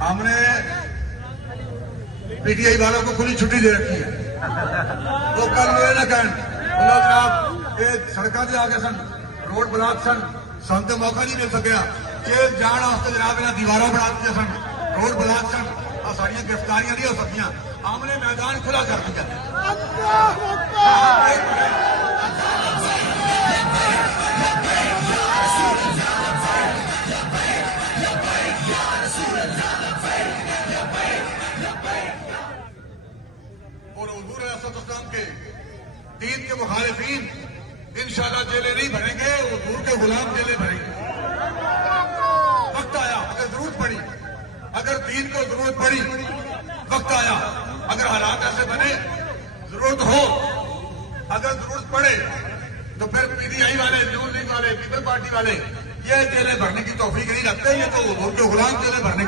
हमने पीटीआई वालों को खुली छुट्टी दे रखी है। वो कल हुए ना कहन बोलो जनाब ये सड़क से आ गए सन, रोड ब्लॉक सन, सन तो मौका नहीं मिल सकिया ये जान वास्ते जनाब इन्हें दीवारों बना दिया सन, रोड ब्लॉक सन, और सारिया गिरफ्तारियां नहीं हो सकियां। हमने मैदान खुला कर दिया। और हुजूर अलैहिस्सलाम के दीन के मुखालिफिन इंशाअल्लाह जेलें नहीं भरेंगे, हुजूर के गुलाम जेलें भरेंगे। वक्त आया अगर जरूरत पड़ी, अगर दीन को जरूरत पड़ी, वक्त आया अगर हालात ऐसे बने, जरूरत हो, अगर जरूरत पड़े तो फिर पीटीआई वाले, न्यूज लीग वाले, पीपल पार्टी वाले ये जेलें भरने की तौफीक नहीं रखते। ये तो हुजूर के गुलाम जेलें भरने